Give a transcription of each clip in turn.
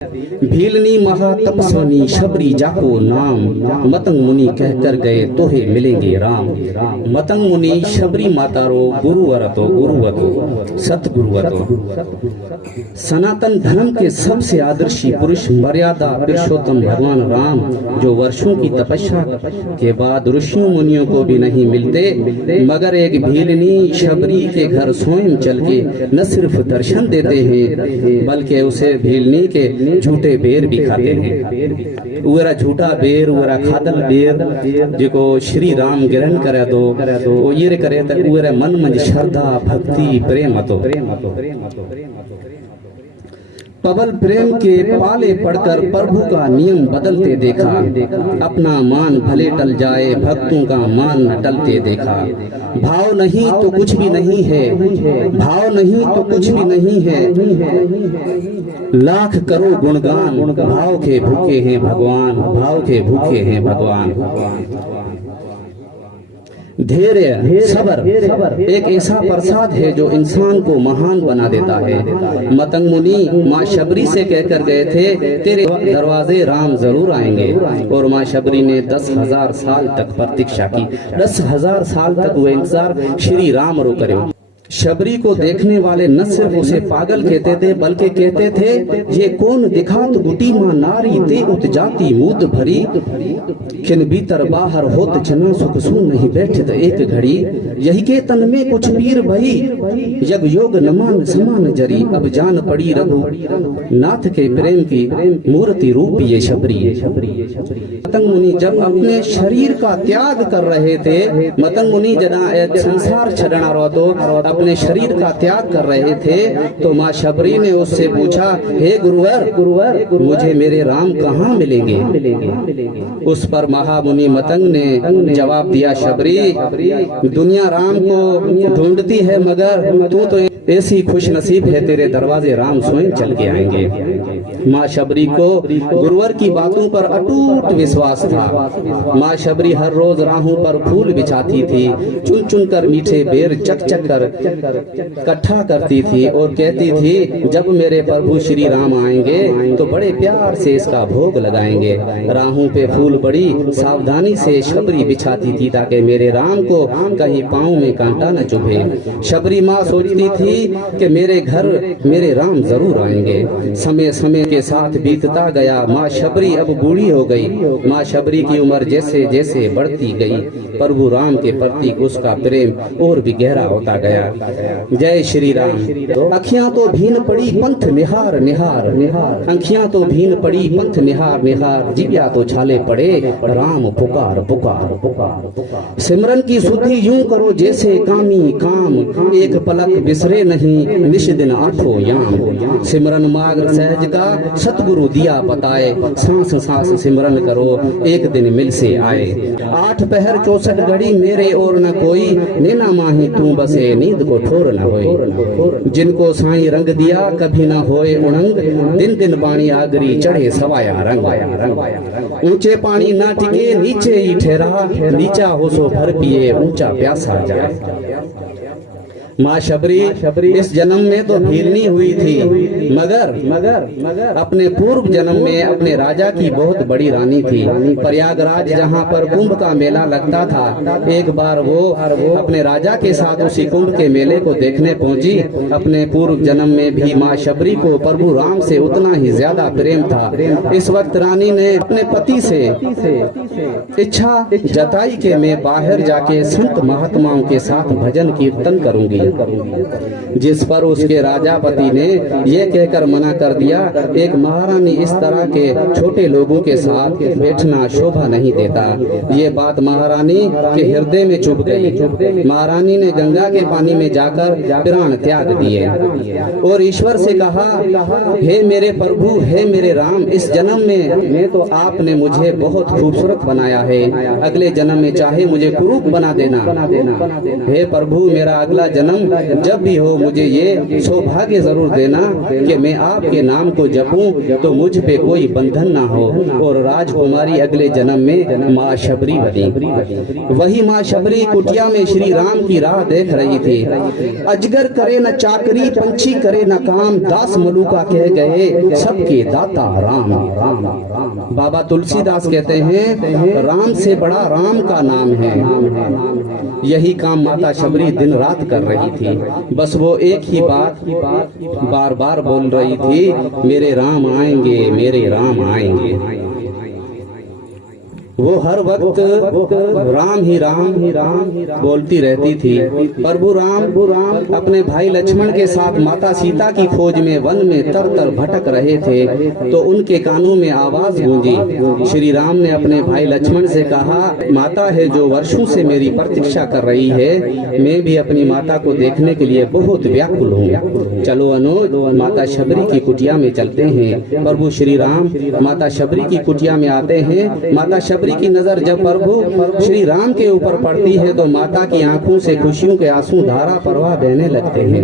भीलनी महातपस्वनी शबरी जाको नाम, मतंग मुनि कहकर गए तोहे मिलेंगे राम। मतंग मुनि शबरी मातारो गुरुवरतो गुरुवतो सतगुरुवतो। सनातन धर्म के सबसे आदर्शी पुरुष मर्यादा पुरुषोत्तम भगवान राम, जो वर्षों की तपस्या के बाद ऋषियों मुनियों को भी नहीं मिलते, मगर एक भीलनी शबरी के घर स्वयं चल के न सिर्फ दर्शन देते हैं, बल्कि उसे भीलनी के झूठे बेर भी खाते हैं। उरा झूठा बेर उरा खादल बेर जिको श्री राम ग्रहण करे तो वो ये करे तो उरा मन में श्रद्धा भक्ति प्रेम तो पबल प्रेम के पाले पड़कर प्रभु का नियम बदलते देखा। अपना मान भले टल जाए, भक्तों का मान न टलते देखा। भाव नहीं तो कुछ भी नहीं है, भाव नहीं तो कुछ भी नहीं है। लाख करो गुणगान, भाव के भूखे हैं भगवान, भाव के भूखे हैं भगवान। धैर्य सबर एक ऐसा प्रसाद है जो इंसान को महान बना देता है। मतंग मुनि माँ शबरी से कहकर गए थे, तेरे दरवाजे राम जरूर आएंगे, और माँ शबरी ने 10,000 साल तक प्रतीक्षा की। 10,000 साल तक वो इंतजार श्री राम रो करे। शबरी को देखने वाले न सिर्फ उसे पागल कहते थे, बल्कि कहते थे, ये कौन दिखात गुटी माँ नारी ते उत जाती मूद भरी, खिन भीतर बाहर होत जना सुख सुन नहीं बैठत एक घड़ी। यही के तन में कुछ पीर भई, यग योग नमान समान जरी, अब जान पड़ी रघु नाथ के प्रेम की मूर्ति रूप ये शबरी। मतंग मुनि जब अपने शरीर का त्याग कर रहे थे, मतंग मुनि जना संसार छड़ना रो तो अपने शरीर का त्याग कर रहे थे, तो माँ शबरी ने उससे पूछा, हे गुरुवर मुझे मेरे राम कहाँ मिलेंगे। उस पर महामुनि मतंग ने जवाब दिया, शबरी दुनिया राम को ढूंढती है, मगर तू तो ऐसी खुश नसीब है, तेरे दरवाजे राम स्वयं चल के आएंगे। माँ शबरी को गुरुवर की बातों पर अटूट विश्वास था। माँ शबरी हर रोज राहों पर फूल बिछाती थी, चुन चुन कर मीठे बेर चक चक कर इकट्ठा करती थी और कहती थी, जब मेरे प्रभु श्री राम आएंगे तो बड़े प्यार से इसका भोग लगाएंगे। राहों पे फूल बड़ी सावधानी से शबरी बिछाती थी, ताकि मेरे राम को कहीं पाँव में कांटा न चुभे। शबरी माँ सोचती थी कि मेरे घर मेरे राम जरूर आएंगे। समय समय के साथ बीतता गया, माँ शबरी अब बूढ़ी हो गई। माँ शबरी की उम्र जैसे जैसे बढ़ती गई, प्रभु राम के प्रति उसका प्रेम और भी गहरा होता गया। जय श्री राम। अखियां तो भीन पड़ी पंथ निहार निहार, अखियां तो भीन पड़ी पंथ निहार निहार, जिया तो छाले पड़े राम पुकार पुकार पुकार। सिमरन की शुद्धि यूं करो जैसे कामी काम, एक पलक बिसरे नहीं निश दिन आठों याम। सिमरन मार्ग सहज का सतगुरु दिया बताए, सांस सांस सिमरन करो एक दिन मिल से आए। 8 पहर 64 घड़ी मेरे और न कोई, नैना माही तू बसे नींद को ठोर न होए। जिनको साईं रंग दिया कभी न होए उणंग, दिन दिन पानी आगरी चढ़े सवाया रंग। ऊंचे पानी ना टिके नीचे ही ठहरा, नीचा हो सो भर पिए ऊंचा प्यासा जाए। माँ शबरी इस जन्म में तो भीलनी हुई थी, मगर अपने पूर्व जन्म में अपने राजा की बहुत बड़ी रानी थी। प्रयागराज जहाँ पर कुंभ का मेला लगता था, एक बार वो अपने राजा के साथ उसी कुंभ के मेले को देखने पहुंची। अपने पूर्व जन्म में भी माँ शबरी को प्रभु राम से उतना ही ज्यादा प्रेम था। इस वक्त रानी ने अपने पति से इच्छा जताई कि मैं बाहर जाके संत महात्माओं के साथ भजन कीर्तन करूंगी, जिस पर उसके राजापति ने यह कहकर मना कर दिया, एक महारानी इस तरह के छोटे लोगों के साथ बैठना शोभा नहीं देता। ये बात महारानी के हृदय में चुभ गई। महारानी ने गंगा के पानी में जाकर प्राण त्याग दिए और ईश्वर से कहा, हे मेरे प्रभु, हे मेरे राम, इस जन्म में तो आपने मुझे बहुत खूबसूरत बनाया है, अगले जन्म में चाहे मुझे कुरूप बना देना। हे प्रभु, मेरा अगला जन्म जन्म जब भी हो मुझे ये सौभाग्य जरूर देना कि मैं आपके नाम को जपूं तो मुझ पे कोई बंधन ना हो और राजकुमारी अगले जन्म में माँ शबरी बनी। वही माँ शबरी कुटिया में श्री राम की राह देख रही थी। अजगर करे न चाकरी, पंछी करे न काम, दास मलूका कह गए सबके दाता राम। बाबा तुलसीदास कहते हैं राम से बड़ा राम का नाम है। यही काम माता शबरी दिन रात कर रही थी। बस वो एक ही बात बार बार बोल रही थी, मेरे राम आएंगे, मेरे राम आएंगे। वो हर वक्त राम ही राम बोलती रहती थी। प्रभु राम अपने भाई लक्ष्मण के साथ माता सीता की खोज में वन में तर तर भटक रहे थे तो उनके कानों में आवाज गूंजी। श्री राम ने अपने भाई लक्ष्मण से कहा, माता है जो वर्षों से मेरी प्रतीक्षा कर रही है, मैं भी अपनी माता को देखने के लिए बहुत व्याकुल हूँ। चलो अनुज माता शबरी की कुटिया में चलते हैं। प्रभु श्री राम माता शबरी की कुटिया में आते हैं। माता शबरी की नजर जब प्रभु श्री राम के ऊपर पड़ती है तो माता की आंखों से खुशियों के आंसू धारा प्रवाह देने लगते हैं।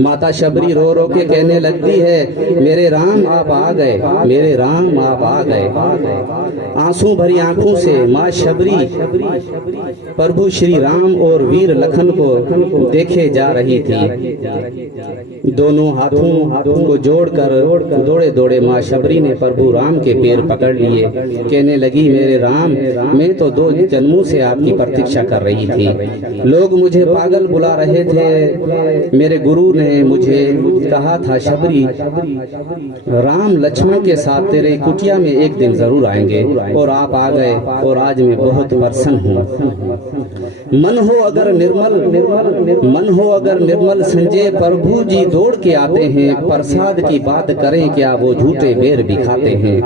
माता शबरी रो रो के कहने लगती है, मेरे राम आप आ गए, मेरे राम आप आ गए। आंसू भरी आंखों से माँ शबरी प्रभु श्री राम और वीर लखन को देखे जा रही थी। दोनों हाथों को जोड़कर दौड़े दौड़े माँ शबरी ने प्रभु राम के पैर पकड़ लिए। कहने लगी, मेरे राम मैं तो 2 जन्मों से आपकी प्रतीक्षा कर रही थी। लोग मुझे पागल बुला रहे थे। मेरे गुरु ने मुझे कहा था, शबरी राम लक्ष्मण के साथ तेरे कुटिया में एक दिन जरूर आएंगे और आप आ गए और आज मैं बहुत प्रसन्न हूँ। मन हो अगर निर्मल संजय प्रभु जी दौड़ के आते हैं। प्रसाद की बात करें क्या वो झूठे बेर भी खाते हैं।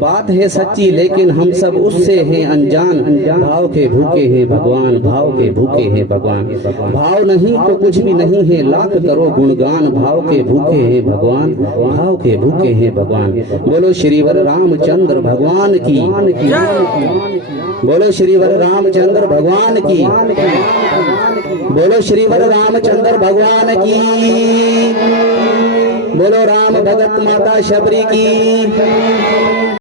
बात है सच्ची लेकिन हम सब उससे हैं अनजान। भाव के भूखे हैं भगवान, भाव के भूखे हैं भगवान। भाव नहीं तो कुछ भी नहीं है, लाख करो गुणगान। भाव के भूखे हैं भगवान, भाव के भूखे हैं भगवान। बोलो श्रीवर रामचंद्र भगवान की, बोलो श्रीवर रामचंद्र भगवान की, बोलो श्रीवर रामचंद्र भगवान की, बोलो राम भगत माता शबरी की।